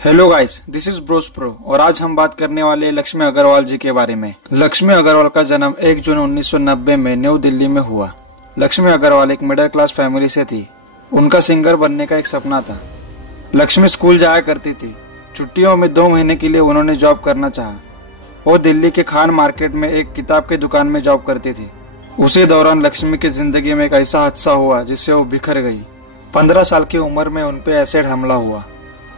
Hello guys, this is Bros pro और आज हम बात करने वाले हैं लक्ष्मी अग्रवाल जी के बारे में। लक्ष्मी अग्रवाल का जन्म 1 जून 1990 में न्यू दिल्ली में हुआ। लक्ष्मी अग्रवाल एक मिडिल क्लास फैमिली से थी। उनका सिंगर बनने का एक सपना था। लक्ष्मी स्कूल जाया करती थी। छुट्टियों में 2 महीने के लिए उन्होंने जॉब करना चाहा। वो दिल्ली के खान मार्केट में एक किताब की दुकान में जॉब करती थी। उसी दौरान लक्ष्मी की जिंदगी में एक ऐसा हादसा हुआ जिससे वो बिखर गई। 15 साल की उम्र में उन पे एसिड हमला हुआ।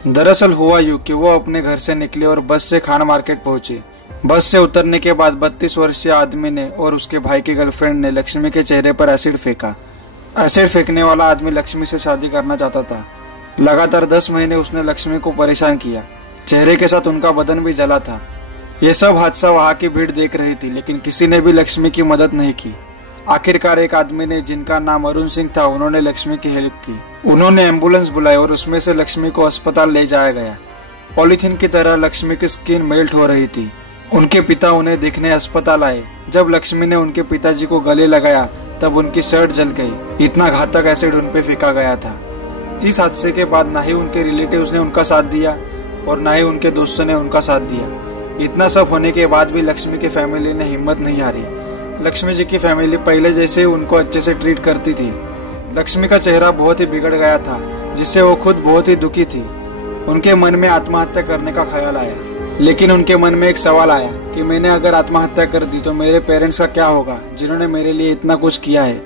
दरअसल हुआ यूं कि वो अपने घर से निकले और बस से खान मार्केट पहुंचे। बस से उतरने के बाद 32 वर्षीय आदमी ने और उसके भाई की गर्लफ्रेंड ने लक्ष्मी के चेहरे पर एसिड फेंका। एसिड फेंकने वाला आदमी लक्ष्मी से शादी करना चाहता था। लगातार 10 महीने उसने लक्ष्मी को परेशान किया। चेहरे के साथ उनका बदन भी जला था। ये सब हादसा वहाँ की भीड़ देख रही थी, लेकिन किसी ने भी लक्ष्मी की मदद नहीं की। आखिरकार एक आदमी ने, जिनका नाम अरुण सिंह था, उन्होंने लक्ष्मी की हेल्प की। उन्होंने एम्बुलेंस बुलाई और उसमें से लक्ष्मी को अस्पताल ले जाया गया। पॉलीथीन की तरह लक्ष्मी की स्किन मेल्ट हो रही थी। उनके पिता उन्हें देखने अस्पताल आए। जब लक्ष्मी ने उनके पिताजी को गले लगाया तब उनकी शर्ट जल गई। इतना घातक एसिड उन पे फेंका गया था। इस हादसे के बाद ना ही उनके रिलेटिव्स ने उनका साथ दिया और ना ही उनके दोस्तों ने उनका साथ दिया। इतना सब होने के बाद भी लक्ष्मी की फैमिली ने हिम्मत नहीं हारी। लक्ष्मी जी की फैमिली पहले जैसे ही उनको अच्छे से ट्रीट करती थी। लक्ष्मी का चेहरा बहुत ही बिगड़ गया था, जिससे वो खुद बहुत ही दुखी थी। उनके मन में आत्महत्या करने का ख्याल आया, लेकिन उनके मन में एक सवाल आया कि मैंने अगर आत्महत्या कर दी तो मेरे पेरेंट्स का क्या होगा, जिन्होंने मेरे लिए इतना कुछ किया है।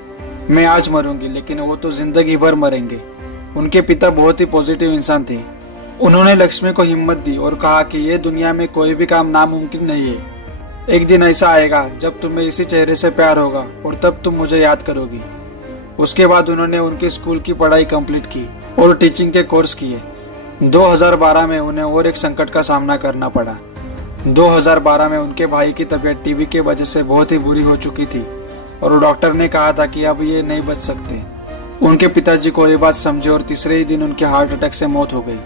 मैं आज मरूंगी, लेकिन वो तो जिंदगी भर मरेंगे। उनके पिता बहुत ही पॉजिटिव इंसान थे। उन्होंने लक्ष्मी को हिम्मत दी और कहा कि ये दुनिया में कोई भी काम नामुमकिन नहीं है। एक दिन ऐसा आएगा जब तुम्हें इसी चेहरे से प्यार होगा और तब तुम मुझे याद करोगी। उसके बाद उन्होंने उनके स्कूल की पढ़ाई कंप्लीट की और टीचिंग के कोर्स किए। 2012 में उन्हें और एक संकट का सामना करना पड़ा। 2012 में उनके भाई की तबीयत टीबी के वजह से बहुत ही बुरी हो चुकी थी और डॉक्टर ने कहा था कि अब ये नहीं बच सकते। उनके पिताजी को ये बात समझे और तीसरे ही दिन उनके हार्ट अटैक से मौत हो गई।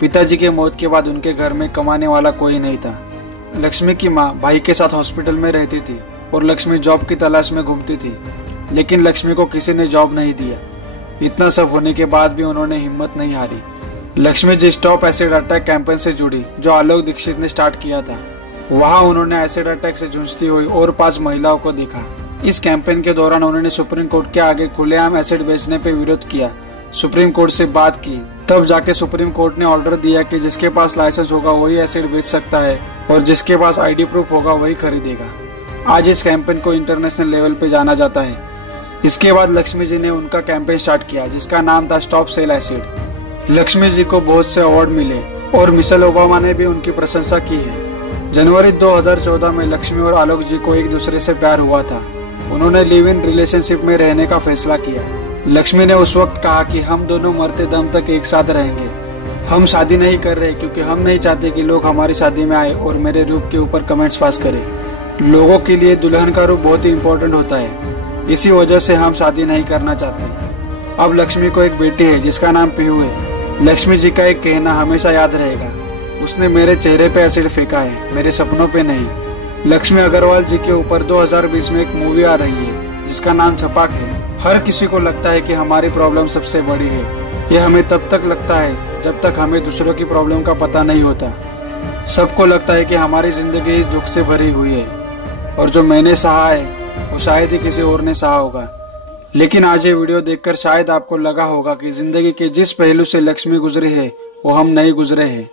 पिताजी के मौत के बाद उनके घर में कमाने वाला कोई नहीं था। लक्ष्मी की माँ भाई के साथ हॉस्पिटल में रहती थी और लक्ष्मी जॉब की तलाश में घूमती थी, लेकिन लक्ष्मी को किसी ने जॉब नहीं दिया। इतना सब होने के बाद भी उन्होंने हिम्मत नहीं हारी। Lakshmi ji stop acid attack campaign से जुड़ी, जो आलोक दीक्षित ने स्टार्ट किया था। वहाँ उन्होंने एसिड अटैक से जूझती हुई और 5 महिलाओं को देखा। इस कैंपेन के दौरान उन्होंने सुप्रीम कोर्ट के आगे खुलेआम एसिड बेचने पे विरोध किया। सुप्रीम कोर्ट से बात की, तब जाके सुप्रीम कोर्ट ने ऑर्डर दिया कि जिसके पास लाइसेंस होगा वही एसिड बेच सकता है और जिसके पास आईडी प्रूफ होगा वही खरीदेगा। आज इस कैंपेन को इंटरनेशनल लेवल पे जाना जाता है। इसके बाद लक्ष्मी जी ने उनका कैंपेन स्टार्ट किया, जिसका नाम था stop cell acid. Lakshmi ji को बहुत से अवार्ड मिले और मिशेल ओबामा ने भी उनकी प्रशंसा की है। जनवरी 2014 में लक्ष्मी और आलोक जी को एक दूसरे से प्यार हुआ था। उन्होंने लिव इन रिलेशनशिप में रहने का फैसला किया। लक्ष्मी ने उस वक्त कहा कि हम दोनों मरते दम तक एक साथ रहेंगे। हम शादी नहीं कर रहे क्योंकि हम नहीं चाहते कि लोग हमारी शादी में आए और मेरे रूप के ऊपर कमेंट्स पास करें। लोगों के लिए दुल्हन का रूप बहुत ही इम्पोर्टेंट होता है, इसी वजह से हम शादी नहीं करना चाहते। अब लक्ष्मी को एक बेटी है जिसका नाम पीहू है। लक्ष्मी जी का एक कहना हमेशा याद रहेगा, उसने मेरे चेहरे पे एसिड फेंका है, मेरे सपनों पे नहीं। लक्ष्मी अग्रवाल जी के ऊपर 2020 में एक मूवी आ रही है जिसका नाम छपाक है। हर किसी को लगता है कि हमारी प्रॉब्लम सबसे बड़ी है। यह हमें तब तक लगता है जब तक हमें दूसरों की प्रॉब्लम का पता नहीं होता। सबको लगता है कि हमारी जिंदगी दुख से भरी हुई है और जो मैंने सहा है वो शायद ही किसी और ने सहा होगा। लेकिन आज ये वीडियो देखकर शायद आपको लगा होगा कि जिंदगी के जिस पहलू से लक्ष्मी गुजरी है वो हम नहीं गुजरे हैं।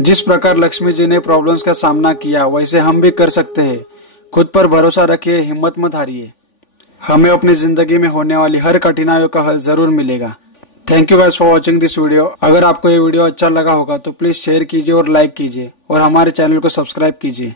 जिस प्रकार लक्ष्मी जी ने प्रॉब्लम्स का सामना किया वैसे हम भी कर सकते हैं। खुद पर भरोसा रखिए, हिम्मत मत हारिए। हमें अपनी जिंदगी में होने वाली हर कठिनाइयों का हल जरूर मिलेगा। Thank you guys for watching this video. अगर आपको ये वीडियो अच्छा लगा होगा तो प्लीज शेयर कीजिए और लाइक कीजिए और हमारे चैनल को सब्सक्राइब कीजिए।